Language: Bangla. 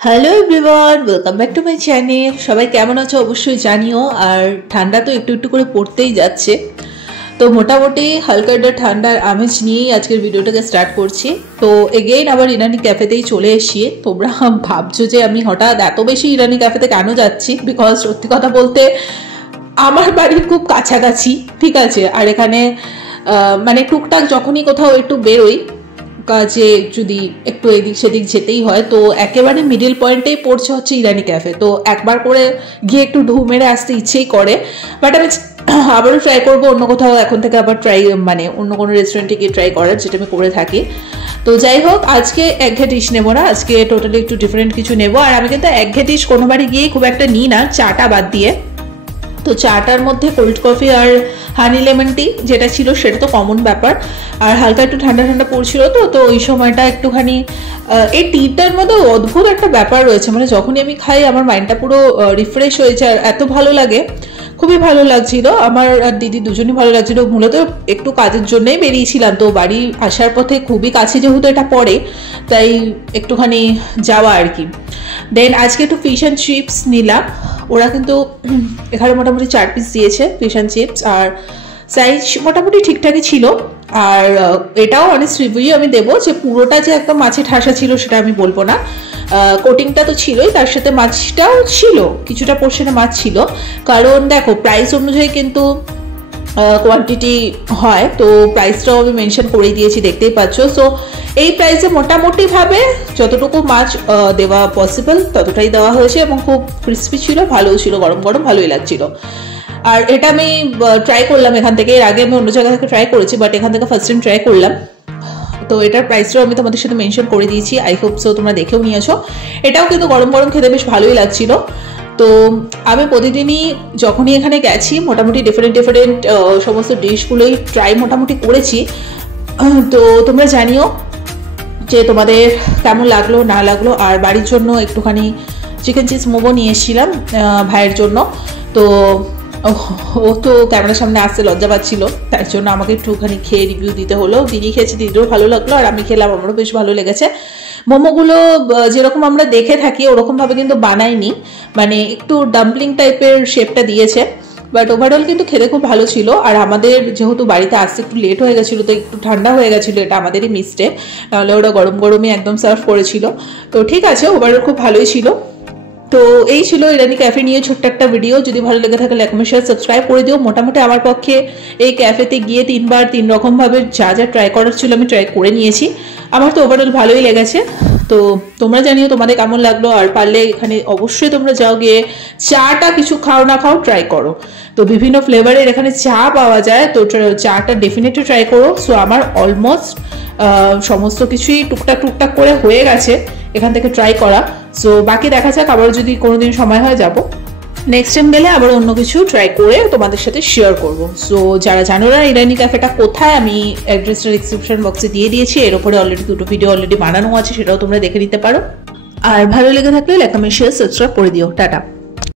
Hello everyone, welcome back to my channel. সবাই কেমন আছো অবশ্যই জানিও। আর ঠান্ডা তো একটু একটু করে পড়তেই যাচ্ছে, তো মোটামুটি হালকা একটা ঠান্ডার আমেজ নিয়েই আজকের ভিডিওটাকে স্টার্ট করছি। তো এগেইন আবার ইরানি ক্যাফেতেই চলে এসি। তোমরা ভাবছো যে আমি হঠাৎ এত বেশি ইরানি ক্যাফেতে কেন যাচ্ছি, বিকজ সত্যি কথা বলতে আমার বাড়ির খুব কাছাকাছি, ঠিক আছে। আর এখানে মানে টুকটাক যখনই কোথাও একটু বেরোই কাজে, যদি একটু এদিক সেদিক যেতেই হয়, তো একেবারে মিডিল পয়েন্টেই পড়ছে হচ্ছে ইরানি ক্যাফে। তো একবার করে গিয়ে একটু ঢু মেরে আসতে ইচ্ছেই করে, বাট আমি আবারও ট্রাই করবো অন্য কোথাও এখন থেকে আবার মানে অন্য কোনো রেস্টুরেন্টে গিয়ে ট্রাই করার, যেটা আমি করে থাকি। তো যাই হোক, আজকে একঘেয়ে ডিশ নেবো না, আজকে টোটালি একটু ডিফারেন্ট কিছু নেবো। আর আমি কিন্তু একঘেয়ে ডিশ কোনোবারই গিয়েই খুব একটা নিই না, চাটা বাদ দিয়ে। তো চাটার মধ্যে কোল্ড কফি আর হানি লেমন টি যেটা ছিল সেটা তো কমন ব্যাপার, আর হালকা একটু ঠান্ডা ঠান্ডা পড়ছিল, তো ওই সময়টা একটুখানি এই টিটার মধ্যে অদ্ভুত একটা ব্যাপার রয়েছে, মানে যখনই আমি খাই আমার মাইন্ডটা পুরো রিফ্রেশ হয়েছে আর এত ভালো লাগে, খুবই ভালো লাগছিল। আমার আর দিদি দুজনই ভালো লাগছিল। মূলত একটু কাজের জন্যই বেরিয়েছিলাম, তো বাড়ি আসার পথে খুবই কাছে যেহেতু এটা পড়ে, তাই একটুখানি যাওয়া আর কি। দেন আজকে একটু ফিশ অ্যান্ড চিপস নিলাম। ওরা কিন্তু এখানে মোটামুটি 4 পিস দিয়েছে ফিশ অ্যান্ড চিপস, আর সাইজ মোটামুটি ঠিকঠাকই ছিল। আর এটাও অনেস্ট রিভিউ আমি দেবো যে পুরোটা যে একদম মাছে ঠাসা ছিল সেটা আমি বলবো না, কোটিংটা তো ছিলই, তার সাথে মাছটাও ছিল, কিছুটা পোর্শনে মাছ ছিল। কারণ দেখো প্রাইস অনুযায়ী কিন্তু কোয়ান্টিটি হয়, তো প্রাইসটাও আমি মেনশন করে দিয়েছি, দেখতেই পাচ্ছ। সো এই প্রাইসে মোটামুটিভাবে যতটুকু মাছ দেওয়া পসিবল ততটাই দেওয়া হয়েছে, এবং খুব ক্রিস্পি ছিল, ভালোও ছিল, গরম গরম ভালোই লাগছিল। আর এটা আমি ট্রাই করলাম এখান থেকে, এর আগে আমি অন্য জায়গা থেকে ট্রাই করেছি, বাট এখান থেকে ফার্স্ট টাইম ট্রাই করলাম। তো এটার প্রাইসটাও আমি তোমাদের সাথে মেনশন করে দিয়েছি, আই হোপ সো তোমরা দেখেও নিয়েছো। এটাও কিন্তু গরম গরম খেতে বেশ ভালোই লাগছিল। তো আমি প্রতিদিনই যখনই এখানে গেছি মোটামুটি ডিফারেন্ট সমস্ত ডিশগুলোই ট্রাই মোটামুটি করেছি। তো তোমরা জানিও যে তোমাদের কেমন লাগলো না লাগলো। আর বাড়ির জন্য একটুখানি চিকেন চিজ মোমো নিয়ে এসেছিলাম ভাইয়ের জন্য। তো ও তো ক্যামেরার সামনে আসতে লজ্জা পাচ্ছিল, তার জন্য আমাকে একটুখানি খেয়ে রিভিউ দিতে হলো। দিদি খেয়েছে, দিদিরও ভালো লাগলো, আর আমি খেলাম, আমারও বেশ ভালো লেগেছে। মোমোগুলো যেরকম আমরা দেখে থাকি ওরকমভাবে কিন্তু বানাইনি, মানে একটু ডাম্পলিং টাইপের শেপটা দিয়েছে, বাট ওভারঅল কিন্তু খেতে খুব ভালো ছিল। আর আমাদের যেহেতু বাড়িতে আসতে একটু লেট হয়ে গেছিলো, তো একটু ঠান্ডা হয়ে গেছিলো, এটা আমাদেরই মিস্টেক, নাহলে ওরা গরম গরমই একদম সার্ভ করেছিল। তো ঠিক আছে, ওভারঅল খুব ভালোই ছিল। তো এই ছিল ইরানি ক্যাফে নিয়ে ছোট্ট একটা ভিডিও। যদি ভালো লেগে থাকে লাইক কমেন্ট শেয়ার সাবস্ক্রাইব করে দিও। মোটামুটি আমার পক্ষে এই ক্যাফেতে গিয়ে 3বার 3 রকমভাবে যা যা ট্রাই করার ছিল আমি ট্রাই করে নিয়েছি। আমার তো ওভারঅল ভালোই লেগেছে। তো তোমরা জানিও তোমাদের কেমন লাগলো, আর পারলে এখানে অবশ্যই তোমরা যাও, গিয়ে চাটা কিছু খাও না খাও ট্রাই করো। তো বিভিন্ন ফ্লেভারের এখানে চা পাওয়া যায়, তো চাটা ডেফিনেটলি ট্রাই করো। সো আমার অলমোস্ট সমস্ত কিছুই টুকটাক করে হয়ে গেছে এখান থেকে ট্রাই করা। সো বাকি দেখা যাক, আবার যদি কোনোদিন সময় হয় যাব, নেক্সট টাইম গেলে আবার অন্য কিছু ট্রাই করে তোমাদের সাথে শেয়ার করব। সো যারা জানো না ইরানি ক্যাফেটা কোথায়, আমি অ্যাড্রেসটা ডিসক্রিপশন বক্সে দিয়ে দিয়েছি। এর উপরে অলরেডি 2টো ভিডিও অলরেডি বানানো আছে, সেটাও তোমরা দেখে নিতে পারো। আর ভালো লেগে থাকলে লাইক কমেন্ট শেয়ার সাবস্ক্রাইব করে দিও। টাটা।